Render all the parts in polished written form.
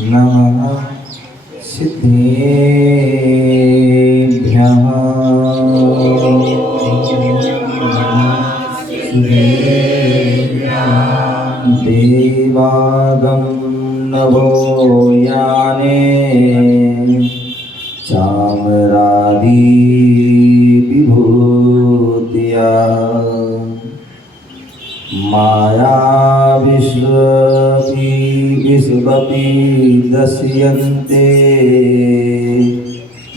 नमः सिद्धेभ्यः देवागम नभो याने चामरादि विभूतिया माया विश्वपि दस्यन्ते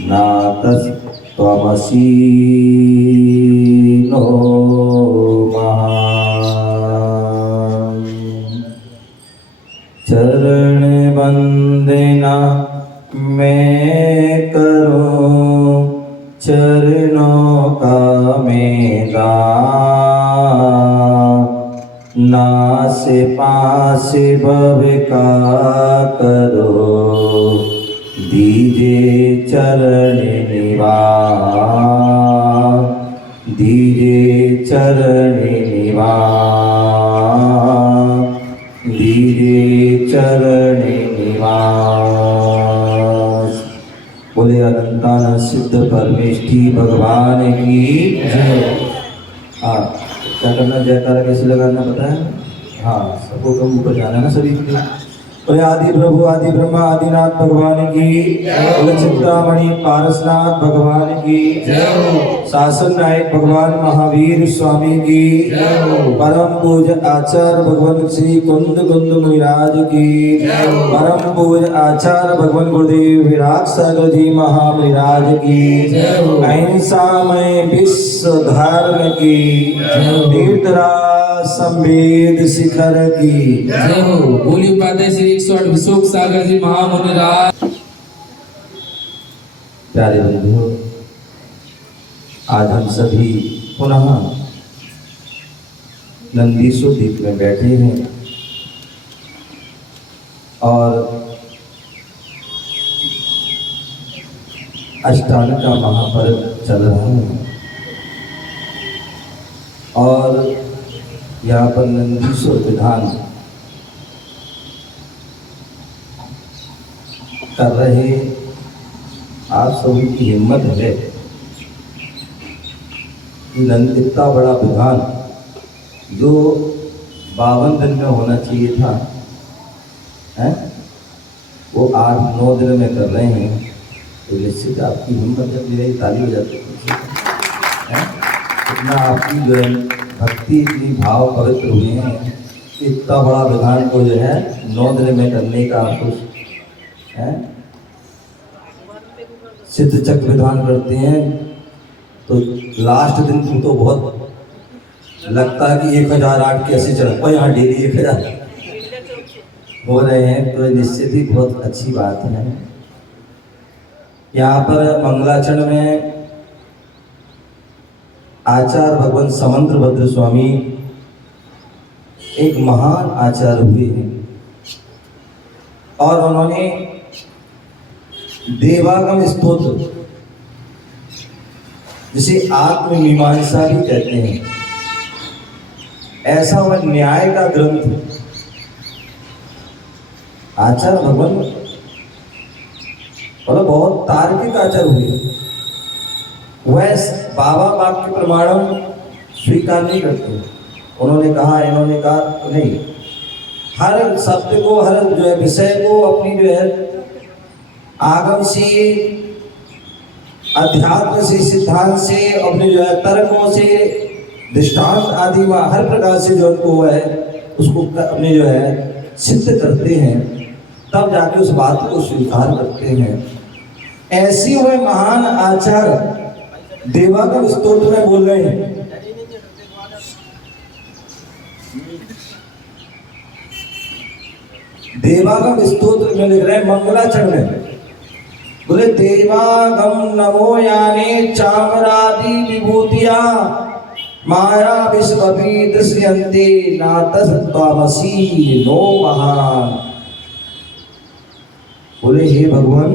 नातस्त्वमसि नो महान्। चरण वंदना मैं करूं चरणों का मेरा, नासे पासे भव का करो दीजे चरण निवास, दीजे चरण निवास, दीजे चरण निवास। बोले अनंतानंद सिद्ध परमेष्ठी भगवान की जय। क्या करना, जयकारा कैसे लगाना पता है? हाँ, सबको कम ऊपर जाना है ना सभी के लिए। बोले आदि प्रभु आदि ब्रह्मा आदिनाथ भगवान की, बोले चिंतामणि पारसनाथ भगवान की, शासन नायक भगवान महावीर स्वामी की, परम पूज्य आचार्य भगवान श्री कुंद कुंद मुनिराज की, परम पूज्य आचार्य भगवान गुरुदेव विराट सागर जी महामुनिराज की, अहिंसामय विश्व धर्म की, तीर्थराज संवेद शिखर की जय हो। बोली पाते श्री 108 विशोक सागर जी महामुनिराज। प्यारे बंधुओं, आज हम सभी पुनः नंदीसो द्वीप में बैठे हैं और अष्टांग का महापर्व चल रहा है और यहाँ पर नंदीसो विधान कर रहे। आप सभी की हिम्मत है कि इतना बड़ा विधान जो 52 दिन में होना चाहिए था है, वो 8-9 दिन में कर रहे हैं। तो निश्चित आपकी हिम्मत जब मेरी ताली हो जाती है, इतना आपकी जो है भक्ति इतनी भाव पवित्र हुए हैं कि इतना बड़ा विधान को जो है 9 दिन में करने का आपको है। सिद्ध चक्र विधान करते हैं तो लास्ट दिन तो बहुत लगता है कि 1008 कैसे चल पाए, यहाँ डेली 1000 हो रहे हैं, तो निश्चित ही बहुत अच्छी बात है। यहाँ पर मंगलाचरण में आचार्य भगवान समंत्रभद्र स्वामी एक महान आचार्य हुए हैं और उन्होंने देवागम स्तोत्र, जिसे आत्ममीमांसा भी कहते हैं, ऐसा वह न्याय का ग्रंथ आचार्य भगवान मतलब बहुत तार्किक आचार्य हुए। वह बाबा वाक्य प्रमाणम स्वीकार नहीं करते। उन्होंने कहा, इन्होंने कहा नहीं, हर शब्द को, हर जो है विषय को अपनी जो है आगम से, अध्यात्म से, सिद्धांत से, अपने जो है तर्कों से, दृष्टांत आदि व हर प्रकार से जो उनको है उसको अपने जो है सिद्ध करते हैं, तब जाके उस बात को स्वीकार करते हैं। ऐसी वह महान आचार्य देवागम स्तोत्र में बोल रहे हैं। देवागम स्तोत्र में लिख रहे हैं मंगलाचरण में, बोले देवागम नमो याने चामरादि विभूतिया माया विश्वपि दस्यन्ते नातस्त्वमसि नो महान्। बोले हे भगवान,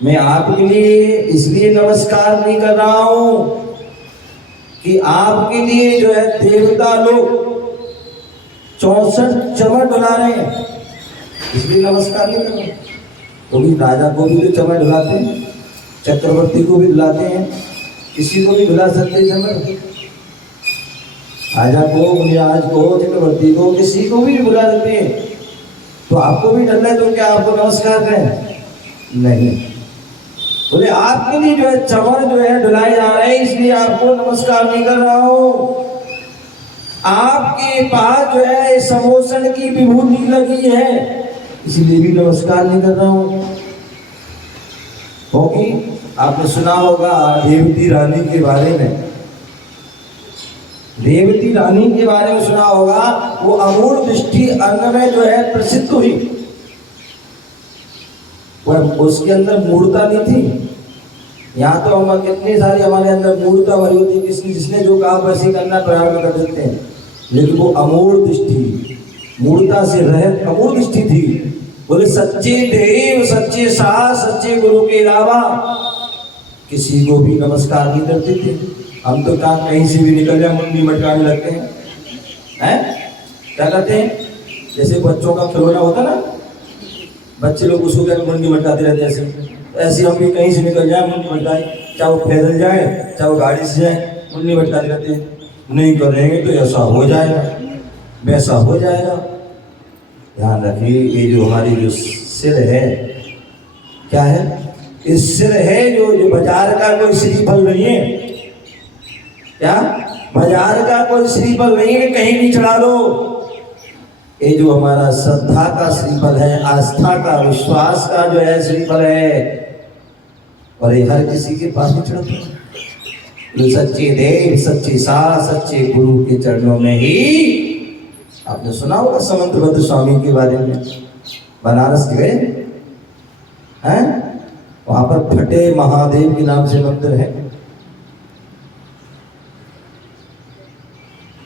मैं आपके लिए इसलिए नमस्कार नहीं कर रहा हूं कि आपके लिए जो है देवता लोग 64 चमर डुला रहे हैं, इसलिए नमस्कार नहीं कर रहे। क्योंकि राजा को भी तो चमर डुलाते हैं, चक्रवर्ती को भी डुलाते हैं, किसी को भी डुला सकते हैं चमर। राजा को, मुनिराज को, चक्रवर्ती को, किसी को भी बुला देते हैं। तो आपको भी डर है तो क्या आपको नमस्कार करें? नहीं। बोले आपके लिए जो है चमर जो है डुलाए जा रहे हैं, इसलिए आपको नमस्कार नहीं कर रहा हूं। आपके पास जो है समोसन की विभूति लगी है, इसलिए भी नमस्कार नहीं कर रहा हूं। क्योंकि आपने सुना होगा रेवती रानी के बारे में, रेवती रानी के बारे में सुना होगा। वो अमूल दृष्टि अन्न में जो है प्रसिद्ध हुई। वह उसके अंदर मूर्ता नहीं थी। यहाँ तो हम कितनी सारी हमारे अंदर मूर्ता भरी होती, किसने जिसने जो कहा वैसे करना प्रारंभ कर देते हैं। लेकिन वो अमूल दृष्टि, मूर्ता से रहित अमूल दृष्टि थी। बोले सच्चे देव, सच्चे सास, सच्चे गुरु के अलावा किसी को भी नमस्कार नहीं करते थे। हम तो कहीं से भी निकल जाए मुंडी मटकाने लगते हैं। क्या करते हैं? जैसे बच्चों का खिलौना होता ना, बच्चे लोग उसको क्या मुंडी मटकाते रहते हैं, ऐसे हम भी कहीं से निकल जाए मुंडी मटकाए, चाहे वो पैदल जाए चाहे वो गाड़ी से जाए, मुंडी मटकाते रहते हैं। नहीं करेंगे तो ऐसा हो जाएगा, वैसा हो जाएगा। ध्यान रखिए, ये जो हमारी जो सिर है, क्या है? इस सिर है जो बाजार का कोई श्रीफल नहीं है। क्या बाजार का कोई श्रीफल नहीं है, कहीं भी चढ़ा दो। ये जो हमारा श्रद्धा का श्रीफल है, आस्था का, विश्वास का जो है श्रीफल है, और ये हर किसी के पास में चढ़ता है। सच्चे देव, सच्चे सास, सच्चे गुरु के चरणों में ही। आपने सुना होगा समंतभद्र स्वामी के बारे में, बनारस गए हैं, वहां पर फटे महादेव के नाम से मंदिर है।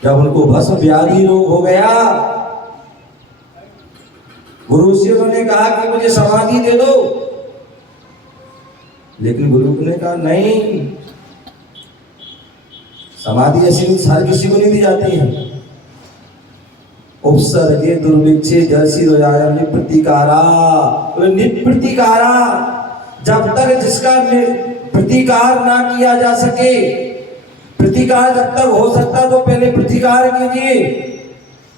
जब उनको भस्म व्याधि रोग हो गया, गुरु से उन्होंने कहा कि मुझे समाधि दे दो, लेकिन गुरु ने कहा नहीं, समाधि ऐसी हर किसी को नहीं दी जाती है। उपसर्गे दुर्भिक्षे जलसी रोजाया निप्रतिकारा, निप्रतिकारा, जब तक जिसका प्रतिकार ना किया जा सके, प्रतिकार जब तक हो सकता तो पहले प्रतिकार कीजिए।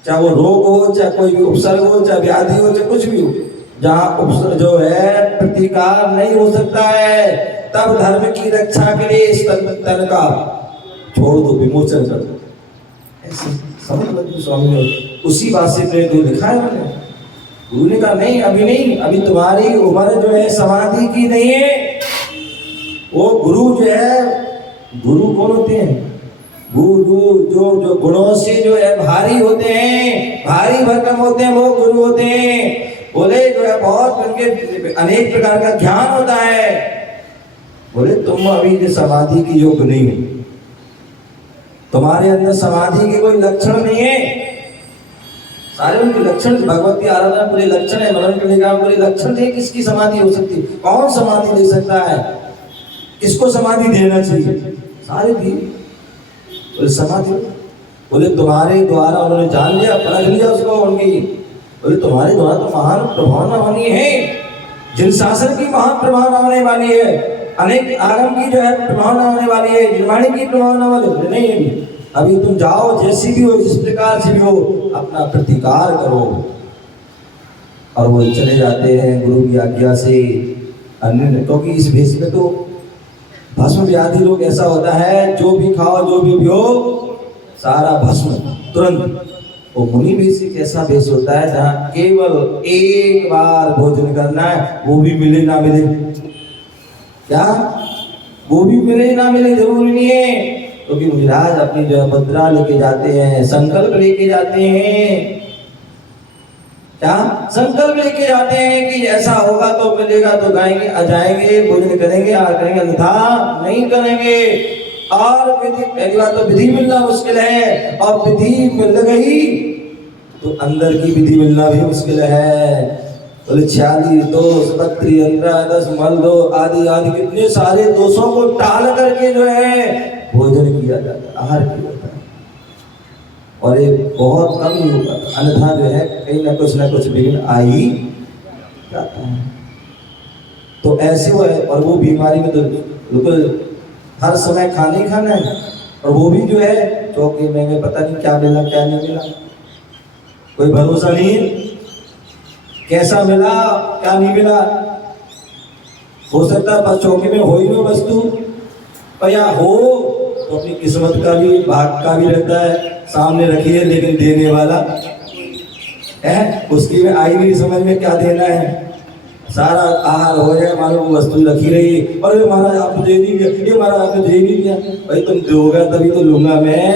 चाहे वो रोग हो, चाहे कोई भी उपसर्ग हो, चाहे व्याधि हो, चाहे कुछ भी हो। जहां उपसर्ग जो है प्रतिकार नहीं हो सकता है, तब धर्म की रक्षा के लिए इस तन का छोड़ दो, विमोचन कर दो। ऐसे समझ लो स्वामी ने उसी बात से प्रेरित हो लिखा है मैंने। गुरु ने कहा नहीं, अभी नहीं, अभी तुम्हारी उम्र जो है समाधि की नहीं है। वो गुरु जो है, गुरु कौन होते हैं? गुरु जो गुणों से जो है भारी होते हैं, भारी भरकम होते हैं, वो गुरु होते हैं। बोले जो है बहुत उनके अनेक प्रकार का ज्ञान होता है। बोले तुम अभी जो समाधि की योग नहीं हो, तुम्हारे अंदर समाधि के कोई लक्षण नहीं है। सारे उनके लक्षण, भगवती आराधना पूरे लक्षण है, मनन करने का पूरे लक्षण थे। किसकी समाधि हो सकती? कौन समाधि दे सकता है? किसको समाधि देना चाहिए? सारे भी बोले समाधि। बोले तुम्हारे द्वारा उन्होंने जान लिया, परख लिया उसको उनकी। बोले तुम्हारे द्वारा तो महान प्रभावना होनी है, जिन शासन की महान प्रभावना होने वाली है, अनेक आगम की जो है प्रभावना होने वाली है, निर्वाणी की प्रभावना वाली नहीं है। अभी तुम जाओ, जैसी भी हो, जिस प्रकार से भी हो, अपना प्रतिकार करो। और वो चले जाते हैं गुरु की आज्ञा से। अन्य क्योंकि इस भेष में तो भस्म व्याधि रोग ऐसा होता है, जो भी खाओ, जो भी पियो, सारा भस्म तुरंत। वो मुनि भेष एक ऐसा भेष होता है जहाँ केवल एक बार भोजन करना है, वो भी मिले ना मिले। क्या वो भी मिले ना मिले जरूरी नहीं है, क्योंकि मुनिराज अपनी जो मुद्रा लेके जाते हैं, संकल्प लेके जाते हैं। क्या संकल्प लेके जाते हैं कि ऐसा होगा तो मिलेगा, तो गाएंगे, जाएंगे, भोजन करेंगे, करेंगे, अन्यथा नहीं करेंगे। और विधि, पहली बात तो विधि मिलना मुश्किल है, और विधि मिल गई तो अंदर की विधि मिलना भी मुश्किल है। बोले 46 दोष, 32, 15, 10, मल दो आदि आदि कितने सारे दोषों को टाल करके जो है भोजन किया जाता है, आहार किया जाता है। और ये बहुत कम ही होता, अन्यथा जो है कहीं ना कुछ विघ्न आ ही जाता है। तो ऐसे वो है, और वो बीमारी में तो बिल्कुल हर समय खाना ही खाना है, और वो भी जो है चौके में पता नहीं क्या मिला क्या नहीं मिला, कोई भरोसा नहीं, कैसा मिला क्या नहीं मिला। हो सकता है बस चौके में हो ही नो वस्तु, पर या हो तो अपनी किस्मत का भी भाग का भी रहता है, सामने रखिए लेकिन देने वाला है उसकी में आई नहीं समझ में क्या देना है। सारा आहार हो जाए, मानो वो वस्तु रखी रही, और ये महाराज आपने दे नहीं दिया, ये महाराज आपने दे नहीं दिया, भाई तुम दोगे तभी तो लूंगा मैं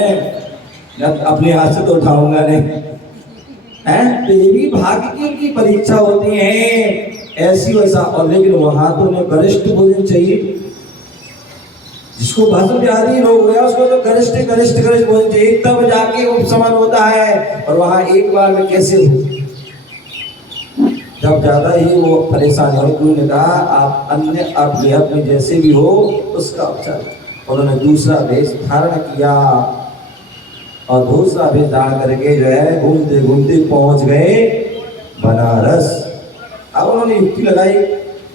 अपने हाथ से तो उठाऊंगा नहीं है। तो ये भी भाग्य की उनकी परीक्षा होती है ऐसी वैसा। और लेकिन वहां तो उन्हें गरिष्ठ भोजन चाहिए, जिसको भस्म व्याधि रोग हो गया उसको तो गरिष्ठ गरिष्ठ गरिष्ठ भोजन चाहिए, तब जाके उपशमन होता है। और वहां एक बार में कैसे हो, जब ज्यादा ही वो परेशान हो, गुरु ने कहा आप अन्य आप देह में जैसे भी हो उसका उपचार। उन्होंने दूसरा वेश धारण किया और दूसरा वेश धारण करके जो है घूमते घूमते पहुंच गए बनारस। अब उन्होंने युक्ति लगाई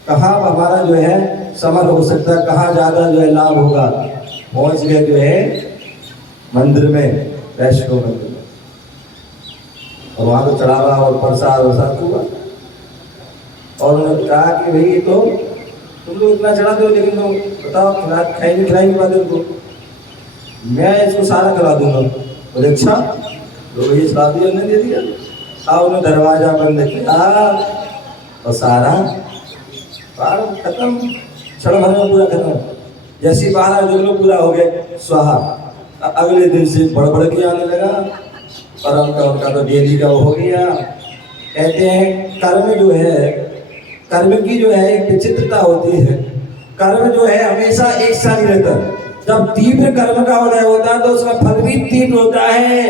कहाँ हमारा जो है समर हो सकता है, कहाँ ज्यादा जो है लाभ होगा। पहुंच गए जो है मंदिर में, वैष्णो मंदिर में, और वहां तो चढ़ावा और प्रसाद वरसाद हुआ। और उन्होंने कहा कि भाई तो तुम लोग इतना चढ़ा दो, लेकिन तुम बताओ खिलाई नहीं पाते उनको, मैं इसको सारा खिला दूंगा। बोले अच्छा, लोग ये चढ़ा दिया उन्होंने दे दिया। और उन्होंने दरवाजा बंद किया और सारा खत्म, क्षण भर में पूरा खत्म। जैसी 12 दिन पूरा हो गए स्वाहा। अगले दिन से बड़बड़ के आने लगा, और उनका तो डेली का हो गया। कहते हैं कर्म जो है, कर्म की जो है एक विचित्रता होती है। कर्म जो है हमेशा एक सा नहीं रहता। जब तीव्र कर्म का उदय होता है तो उसका फल भी तीव्र होता है,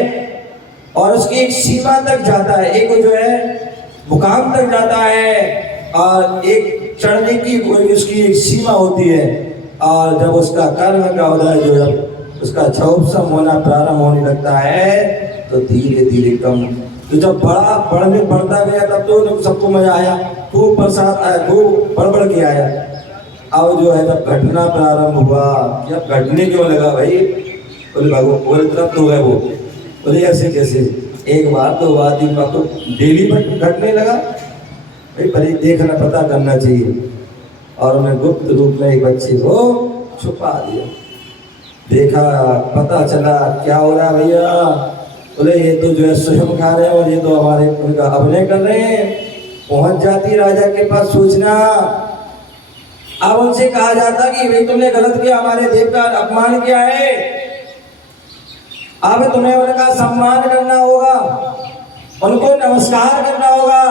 और उसकी एक सीमा तक जाता है, एक जो है मुकाम तक जाता है, और एक चढ़ने की उसकी एक सीमा होती है। और जब उसका कर्म का उदय जो है उसका क्षोभसम होना प्रारंभ होने लगता है तो धीरे धीरे कम। तो जब बढ़ता गया तब तो सबको मजा आया, खूब प्रसाद आया, खूब बढ़ के आया। अब जो है जब घटना प्रारंभ हुआ, जब घटने क्यों लगा भाई, बोले भगवान बोले तरफ तो गए वो, बोले ऐसे कैसे, एक बार दो बार तीन बार तो डेली पर घटने लगा भाई, पर देखना पता करना चाहिए। और उन्हें गुप्त रूप में एक बच्चे को छुपा दिया, देखा पता चला क्या हो रहा भैया। बोले ये तो जो है स्वयं खा रहे हैं और ये तो हमारे उनका अभिनय कर रहे हैं। पहुंच जाती राजा के पास सूचना। अब उनसे कहा जाता कि भाई तुमने गलत किया, हमारे देव का अपमान किया है, अब तुम्हें उनका सम्मान करना होगा, उनको नमस्कार करना होगा।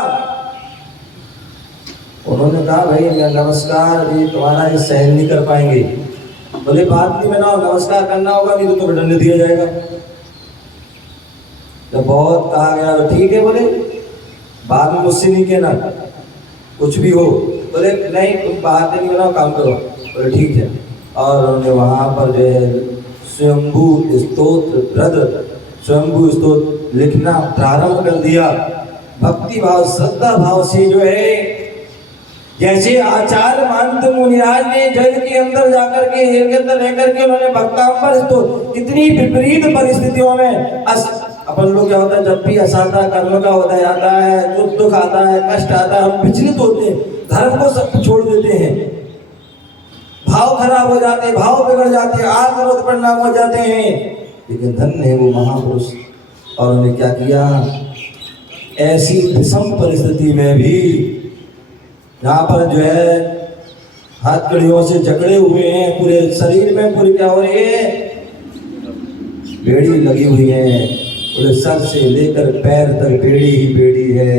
उन्होंने कहा भाई मैं नमस्कार भी तुम्हारा ये सहन नहीं कर पाएंगे। बोले बात नहीं बनाओ, नमस्कार करना होगा, नहीं तो तुम्हें दंड दिया जाएगा। तो बहुत कहा गया तो ठीक है, बोले बाद में मुझसे नहीं कहना कुछ भी हो। बोले नहीं तुम बात नहीं बनाओ, काम करो। बोले ठीक है। और उन्होंने वहां पर जो है स्वयंभू स्तोत्र ब्रद स्वयंभू स्तोत्र लिखना प्रारंभ कर दिया। भक्ति भाव श्रद्धा भाव से जो है, जैसे आचार्य मानत मुनिराज ने जल के अंदर जाकर के हेल के अंदर रहकर के उन्होंने भक्तांबर तो कितनी विपरीत परिस्थितियों में अपन लोग क्या होता है, जब भी असाधा कर्म का उदय आता है, दुख आता है, कष्ट आता है, हम विचलित होते हैं, धर्म को सब छोड़ देते हैं, भाव खराब हो जाते हैं, भाव बिगड़ जाते हैं, आत्मरोध परिणाम हो जाते हैं। लेकिन धन्य है वो महापुरुष। और उन्होंने क्या किया, ऐसी विषम परिस्थिति में भी यहाँ पर जो है हथकड़ियों से जकड़े हुए हैं, पूरे शरीर में पूरी क्या हो रही है, बेड़ी लगी हुई है, पूरे सर से लेकर पैर तक बेड़ी ही बेड़ी है।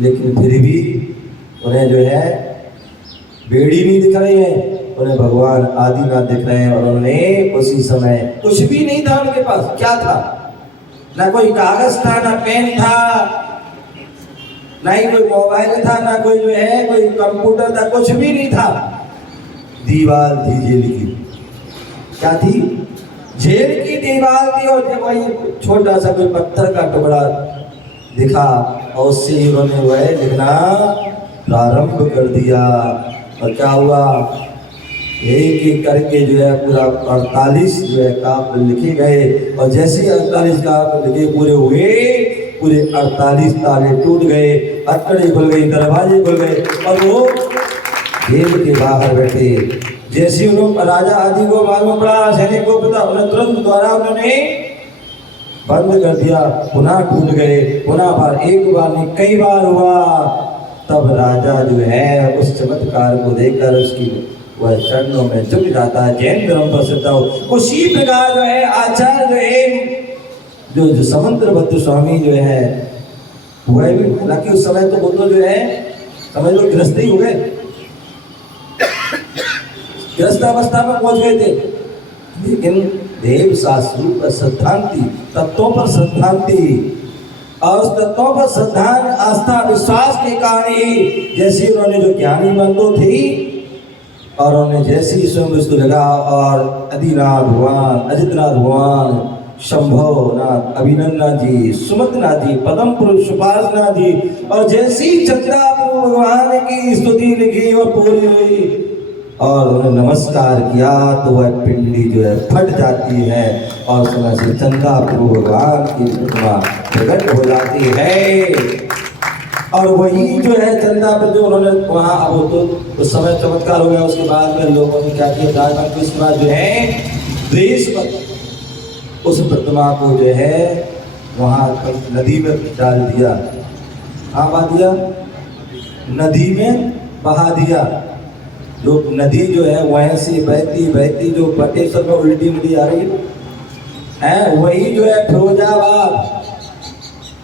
लेकिन फिर भी उन्हें जो है बेड़ी नहीं दिख रही है, उन्हें भगवान आदिनाथ दिख रहे हैं। और उन्होंने उसी समय कुछ भी नहीं था उनके पास, क्या था, ना कोई कागज था, ना पेन था, ना ही कोई मोबाइल था, ना कोई जो है कोई कंप्यूटर था, कुछ भी नहीं था। दीवार थी जेल की। क्या थी? जेल की दीवार थी और जब वही छोटा सा कोई पत्थर का टुकड़ा दिखा और उससे ही उन्होंने वह लिखना प्रारंभ कर दिया। और क्या हुआ, एक एक करके जो है पूरा 48 जो है काव्य लिखे गए। और जैसे ही 48 काव्य लिखे पूरे हुए, पूरे 48 ताले टूट गए, अटकड़ी खुल गई, दरवाजे खुल गए और वो जेल के बाहर बैठे। जैसे उन्होंने राजा आदि को मालूम पड़ा, सैनिक को पता, उन्हें तुरंत द्वारा उन्होंने बंद कर दिया, पुनः टूट गए। पुनः बार, एक बार नहीं कई बार हुआ। तब राजा जो है उस चमत्कार को देखकर उसकी वह चरणों में झुक जाता है। जैन धर्म प्रसिद्ध हो। उसी प्रकार जो है आचार्य जो है जो समुद्रभद्र स्वामी जो है वह भी, हालांकि उस समय तो वो तो जो है समझ लो गृहस्थ ही हो गए, गृहस्थ अवस्था में पहुंच गए थे, लेकिन देव शास्त्रों पर श्रद्धांति, तत्वों पर श्रद्धांति और उस तत्वों पर श्रद्धा आस्था विश्वास के कारण ही जैसे उन्होंने जो ज्ञानी बंधु थी और उन्होंने जैसे ही स्वयं उसको लगा और आदिनाथ भगवान, अजितनाथ भगवान, शंभवनाथ, अभिनंदन जी, सुमतनाथ जी, पदम पुरुष उपासना जी और जैसी चंद्रा भगवान की स्तुति लिखी और पूरी हुई और उन्हें नमस्कार किया तो वह पिंडी जो है फट जाती है और समय से चंदा प्रभु भगवान की प्रतिमा प्रकट हो जाती है। और वही जो है चंदा पर जो उन्होंने वहाँ, अब तो उस समय चमत्कार हो गया। उसके बाद में लोगों ने क्या किया, राजमान को इसके बाद जो है देश पर उस प्रतिमा को जो है वहाँ नदी में डाल दिया। हाँ, बहा दिया, नदी में बहा दिया। जो नदी जो है वहीं से बहती बहती जो बटेश्वर में उल्टी नदी आ रही है वही जो है फिरोजाबाद,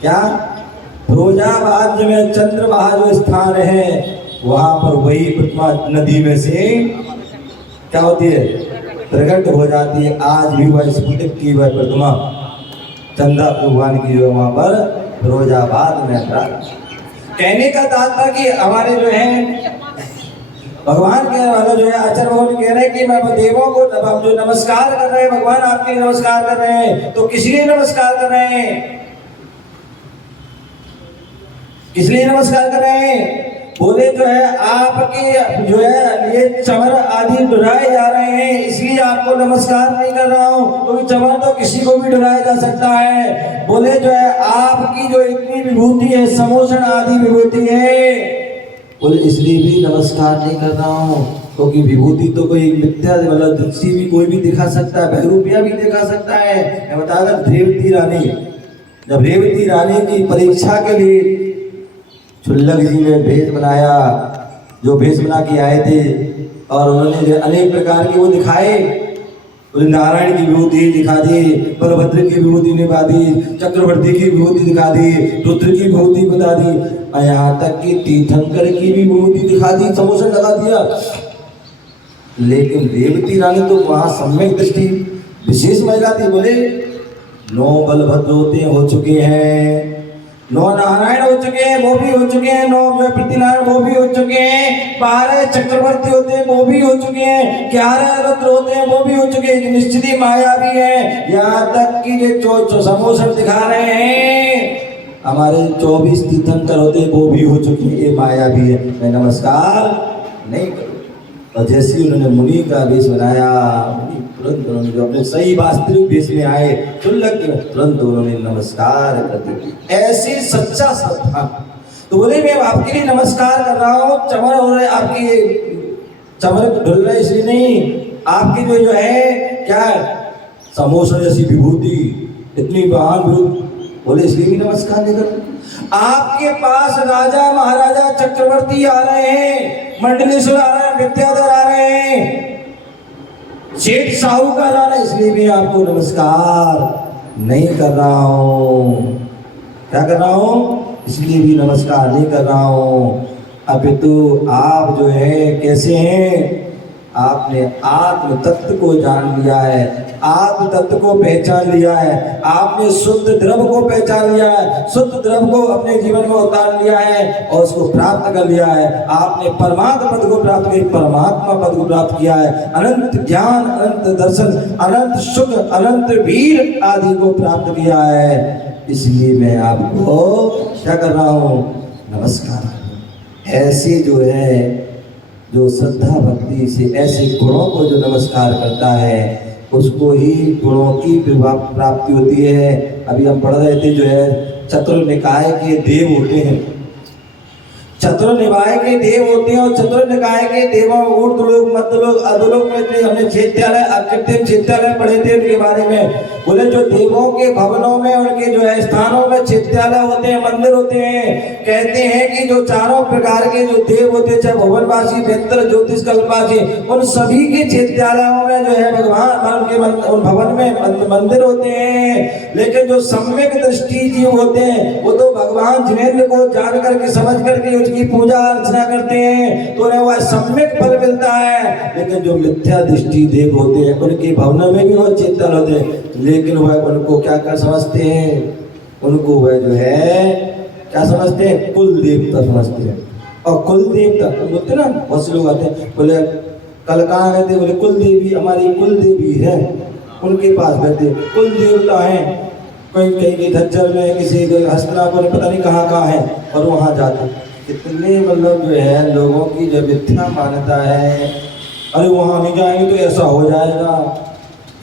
क्या फिरोजाबाद जो है चंद्रवाहा जो स्थान है वहां पर वही प्रतिमा नदी में से क्या होती है, प्रकट हो जाती है। आज भी वह स्फुटित की वह प्रतिमा चंदा भगवान की जो वहां पर फिरोजाबाद में। कहने का तात्पर्य कि हमारे जो है भगवान के वाला जो है आचार्य भगवान कह रहे हैं कि मैं देवों को हम जो नमस्कार कर रहे हैं, भगवान आपके लिए नमस्कार कर रहे हैं, तो किस लिए नमस्कार कर रहे हैं, किस लिए नमस्कार कर रहे हैं? बोले जो है आपके जो है ये चमर आदि डुराए जा रहे हैं, इसलिए आपको नमस्कार नहीं कर रहा हूँ, क्योंकि चमर तो किसी को भी डुराया जा सकता है। बोले जो है आपकी जो इतनी विभूति है, समोषण आदि विभूति है, बोले इसलिए भी नमस्कार नहीं कर रहा हूँ, क्योंकि विभूति तो कोई मिथ्या मतलब दृष्टि भी कोई भी दिखा सकता है, बहरूपिया भी दिखा सकता है। मैं बता रहा, रेवती रानी, जब रेवती रानी की परीक्षा के लिए छुल्लक जी ने भेष बनाया, जो भेष बना के आए थे और उन्होंने जो अनेक प्रकार के वो दिखाए, नारायण की विभूति दिखा दी, बलभद्र की विभूति दिखा दी, चक्रवर्ती की विभूति दिखा दी, रुद्र की विभूति बता दी, यहाँ तक कि तीर्थंकर की भी विभूति दिखा दी, समोसन लगा दिया। लेकिन रेवती रानी तो वहाँ सम्यक दृष्टि विशेष महिला थी। बोले 9 बलभद्र होते हो चुके हैं, 9 नारायण हो चुके हैं, वो भी हो चुके हैं, 9 पृथ्वीनारायण वो भी हो चुके हैं, 12 चक्रवर्ती होते हैं वो भी हो चुके हैं, 11 रुद्र होते हैं वो भी हो चुके हैं, निश्चित ही माया भी है। यहाँ तक कि ये जो समोसन दिखा रहे हैं हमारे 24 तीर्थंकर होते हैं वो भी हो चुके हैं, ये माया भी है, मैं नमस्कार नहीं करूँ। और जैसे ही उन्होंने मुनि का वेश बनाया, तुरंत उन्होंने जो अपने सही वास्तविक वेश में आए तुरंत उन्होंने नमस्कार कर दी। ऐसी सच्चा श्रद्धा। तो बोले मैं आपके लिए नमस्कार कर रहा हूँ, चमर हो रहे आपकी, चमर ढुल रहे इसलिए नहीं, आपकी जो है क्या समोसा जैसी विभूति इतनी महान विभूति, बोले इसलिए भी नमस्कार नहीं करूँ। आपके पास राजा महाराजा चक्रवर्ती आ रहे हैं, मंडलेश्वर आ रहे हैं, विद्याधर आ रहे हैं, सेठ साहूकार आ रहे हैं, इसलिए भी आपको नमस्कार नहीं कर रहा हूँ। क्या कर रहा हूँ? इसलिए भी नमस्कार नहीं कर रहा हूँ। अभी तो आप जो है कैसे हैं, आपने आत्म तत्व को जान लिया है, आत्म तत्व को पहचान लिया है, आपने शुद्ध द्रव्य को पहचान लिया है, शुद्ध द्रव्य को अपने जीवन में उतार लिया है और उसको प्राप्त कर लिया है। आपने परमात्मा पद को प्राप्त किया, परमात्मा पद को प्राप्त किया है, अनंत ज्ञान, अनंत दर्शन, अनंत सुख, अनंत वीर आदि को प्राप्त किया है। इसलिए मैं आपको क्या कर रहा हूँ, नमस्कार। ऐसे जो है, जो श्रद्धा भक्ति से ऐसे गुणों को जो नमस्कार करता है उसको ही गुणों की प्राप्ति होती है। अभी हम पढ़ रहे थे, जो है चतुर्निकाय के देव होते हैं, चतुर्निकाय के देव होते हैं और चतुर्निकाय के देवों ऊर्ध्वलोक, मध्यलोक, अधोलोक में हमने चैत्यालय, अकृत्रिम चैत्यालय पढ़े थे उनके बारे में। बोले जो देवों के भवनों में, उनके जो है स्थानों में चैत्यालय होते हैं, मंदिर होते हैं। कहते हैं कि जो चारों प्रकार के जो देव होते हैं, चाहे भुवनवासी, वेत्र, ज्योतिष, कल्पवासी, उन सभी के चैत्यालयों में जो है भगवान उनके भवन में मंदिर होते हैं। लेकिन जो सम्यक दृष्टि जीव होते हैं वो तो भगवान जिनेंद्र को जान करके, समझ करके उसकी पूजा अर्चना करते हैं तो उन्हें वह सम्यक फल मिलता है। लेकिन जो मिथ्या दृष्टि देव होते हैं उनके भवन में भी वह चैत्यालय होते हैं, लेकिन वह उनको क्या कर समझते हैं, उनको वह जो है क्या समझते हैं, कुल देवता समझते हैं। और कुल देवता बोलते ना, बहुत से लोग आते हैं, बोले कल कहाँ गए थे, बोले कुल देवी, हमारी कुल देवी है, उनके पास गए थे, कुल देवता हैं, कहीं कहीं धज्जर में, किसी हस्तनापुर, पता नहीं कहाँ कहाँ है, और वहाँ जाते। कितने मतलब जो है लोगों की जो मिथ्या मान्यता है, अरे वहाँ नहीं जाएंगे तो ऐसा हो जाएगा।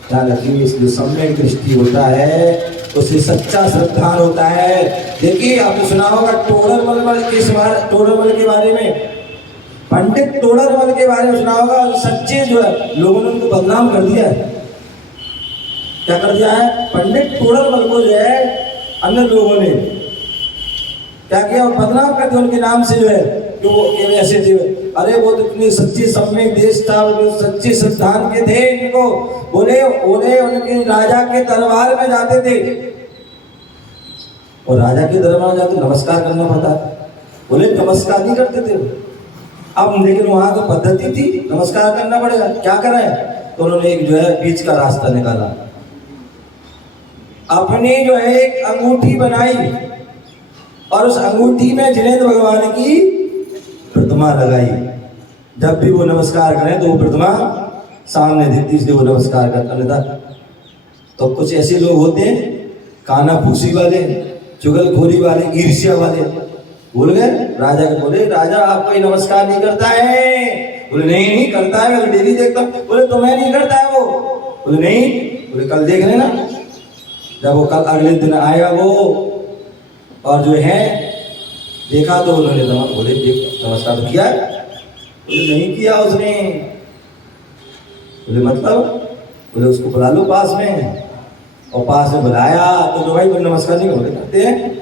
ध्यान रखिए, इसलिए सम्यक दृष्टि होता है उससे सच्चा श्रद्धान होता है। देखिए आपने सुना होगा टोडरमल के बारे में, पंडित टोडरमल के बारे में सुना होगा। सच्चे जो है लोगों ने उनको बदनाम कर दिया है। क्या कर दिया है, पंडित टोडरमल को जो है अन्य लोगों ने क्या किया, बदनाम कर दिया उनके नाम से, जो है कि वो ऐसे थे। अरे वो तो इतनी सच्ची सम्यक देश था, सच्चे श्रद्धान के थे। इनको बोले उनके राजा के दरबार में जाते थे और राजा के दरबार में जाते नमस्कार करना पड़ता, बोले नमस्कार नहीं करते थे अब, लेकिन वहां तो पद्धति थी नमस्कार करना पड़ेगा। क्या करें, तो उन्होंने एक जो है बीच का रास्ता निकाला, अपनी जो है एक अंगूठी बनाई और उस अंगूठी में जिनेंद्र भगवान की प्रतिमा लगाई। जब भी वो नमस्कार करें तो वो प्रतिमा सामने दिखती, इसलिए वो नमस्कार करता था। तो कुछ ऐसे लोग होते हैं काना फूसी वाले, चुगलखोरी वाले, ईर्ष्या वाले, बोल गए राजा को, बोले राजा आपको ये नमस्कार नहीं करता है। बोले नहीं करता है, मैं डेली देखता हूँ। बोले तुम्हें नहीं करता है वो, बोले नहीं, बोले कल देख लेना। जब वो कल अगले दिन आया वो और जो है देखा तो उन्होंने बोले नमस्कार किया, बोले नहीं किया उसने। बोले मतलब, बोले उसको बुला लो पास में, और पास में बुलाया तो भाई तुम नमस्कार नहीं करते हैं।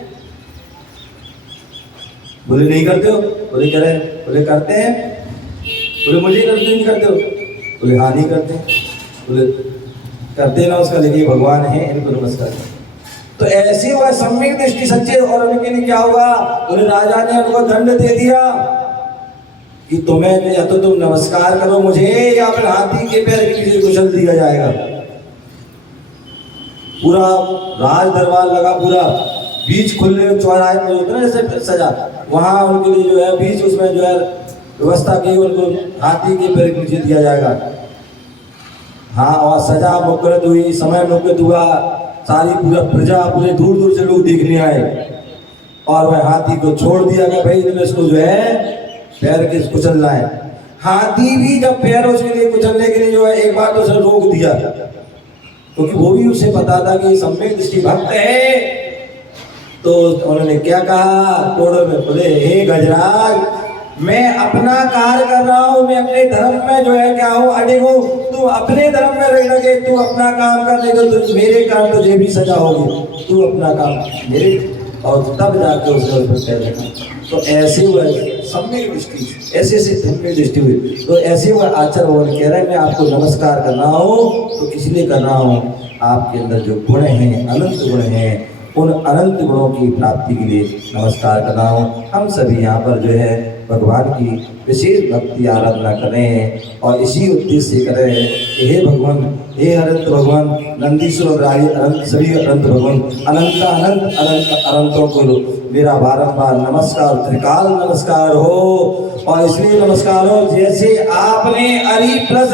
बोले नहीं करते हो, बोले कह रहे, बोले करते हैं, बोले मुझे करते नहीं करते हो, बोले हाँ नहीं करते, बोले करते नमस्कार, लेकिन भगवान है इनको नमस्कार। तो ऐसी वह सम्यक दृष्टि सच्चे, और उनके लिए क्या हुआ, बोले राजा ने उनको दंड दे दिया कि तुम्हें या तो तुम नमस्कार करो मुझे या फिर हाथी के पैर के नीचे कुचल दिया जाएगा। पूरा राज दरबार लगा, पूरा बीच खुले चौराहे में होता है जैसे सजा, वहां उनके लिए जो है बीच उसमें जो है व्यवस्था की, उनको हाथी के पैर के नीचे दिया जाएगा। हाँ, और सजा मुकर्रर हुई, समय मुकर्रर हुआ, सारी पूरा प्रजा, पूरे दूर दूर से लोग देखने आए, और वह हाथी को छोड़ दिया गया, भाई तुम्हें इसको जो है पैर के कुचलना है। हाथी भी जब पैर उसके लिए कुचलने के लिए जो है एक बार तो उसने रोक दिया, क्योंकि वो भी उसे पता था कि सम्यक दृष्टि भक्त है। तो उन्होंने क्या कहा, टोडर में बोले हे गजराज, मैं अपना कार्य कर रहा हूँ, मैं अपने धर्म में जो है क्या हूँ अडिग हूँ, तू अपने धर्म में रह लगे, तू अपना काम कर लेगा तो मेरे काम तुझे भी सजा होगी, तू अपना काम मेरे, और तब जाके उसने उस पर कह देना। तो ऐसे हुआ सम्यक दृष्टि, ऐसे सम्यक दृष्टि हुई। तो ऐसे हुआ आचार्य भगवान कह रहे हैं मैं आपको नमस्कार कर रहा हूँ तो इसलिए कर रहा हूँ, आपके अंदर जो गुण हैं, अनंत गुण हैं, उन अनंत गुणों की प्राप्ति के लिए नमस्कार कर रहा हूँ। हम सभी यहाँ पर जो है भगवान की विशेष भक्ति आराधना करें और इसी उद्देश्य से करें कि हे भगवान, हे अनंत भगवान, नंदीश्वर राय अनंत, सभी अनंत भगवान, अनंत अनंत अनंत अनंतों को मेरा बारंबार नमस्कार, त्रिकाल नमस्कार हो। और इसलिए नमस्कार हो जैसे आपने अरि प्लस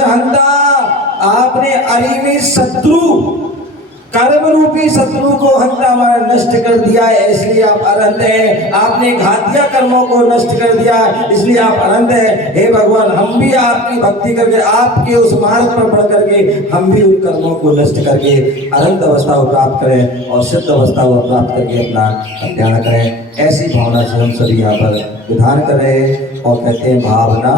हंता, आपने अरि में शत्रु, कर्म रूपी शत्रु को हंता हमारा नष्ट कर दिया है, इसलिए आप अनंत हैं। आपने घातिया कर्मों को नष्ट कर दिया, इसलिए आप अनंत हैं। हे भगवान, हम भी आपकी भक्ति करके, आपके उस मार्ग पर बढ़ करके हम भी उन कर्मों को नष्ट करके अनंत अवस्था को प्राप्त करें और सिद्ध अवस्था को प्राप्त करके अपना कल्याण करें। ऐसी भावना से हम सभी यहाँ पर विधान करें और कहते हैं भावना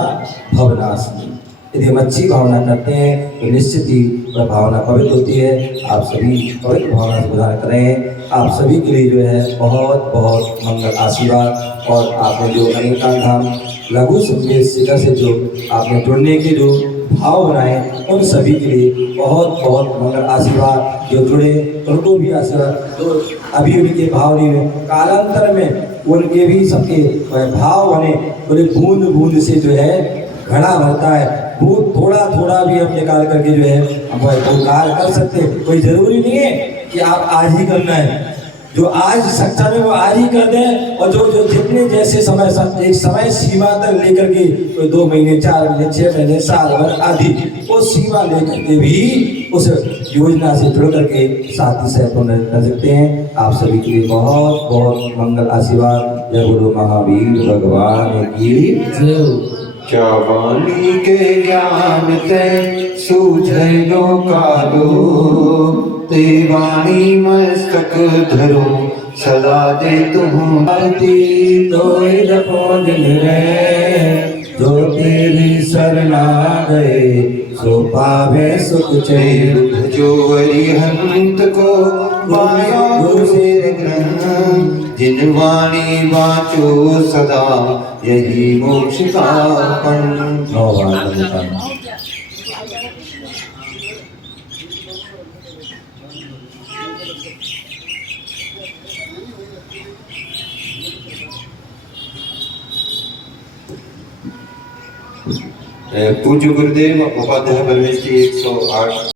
भवनाशनी। यदि हम अच्छी भावना करते हैं तो निश्चित ही वह भावना पवित्र होती है। आप सभी पवित्र भावना से विधान करें। आप सभी के लिए जो है बहुत बहुत मंगल आशीर्वाद। और आपने जो अनेकांत धाम लघु संदेश शिखर से जो आपने जुड़ने के जो भाव बनाए, उन सभी के लिए बहुत बहुत मंगल आशीर्वाद। जो जुड़े उनको भी आशीर्वाद। तो अभी उनके भाव नहीं हुए, कालांतर में उनके भी सबके भाव बने, बोले बूंद बूंद से जो है घड़ा भरता है। बूंद थोड़ा थोड़ा भी हम निकाल करके जो है हम कार्य कर सकते हैं। कोई जरूरी नहीं है कि आप आज ही करना है। जो आज सक्षम है वो आज ही कर दें। और जो जो जितने जैसे समय एक समय सीमा तक लेकर के कोई 2 महीने, 4 महीने, 6 महीने, साल भर आदि वो सीमा लेकर के भी उस योजना से जुड़ करके साथी सहपूर्ण कर सकते हैं। आप सभी के लिए बहुत बहुत मंगल आशीर्वाद। जय गुरु महावीर भगवान की जय। क्या वाणी के ज्ञान ते सूझे लो कालो, ते वाणी मस्तक धरो सदा दे तुम आरती तोय जपो दिन रे, जो तेरी शरणा गए सो पावे सुख चैन। जो अरिहंत को पायो गुरु से ग्रहण, जिन वाणी वाचो सदा यही मोक्ष का फल। पूज्य गुरुदेव उपाध्याय परमेश जी 108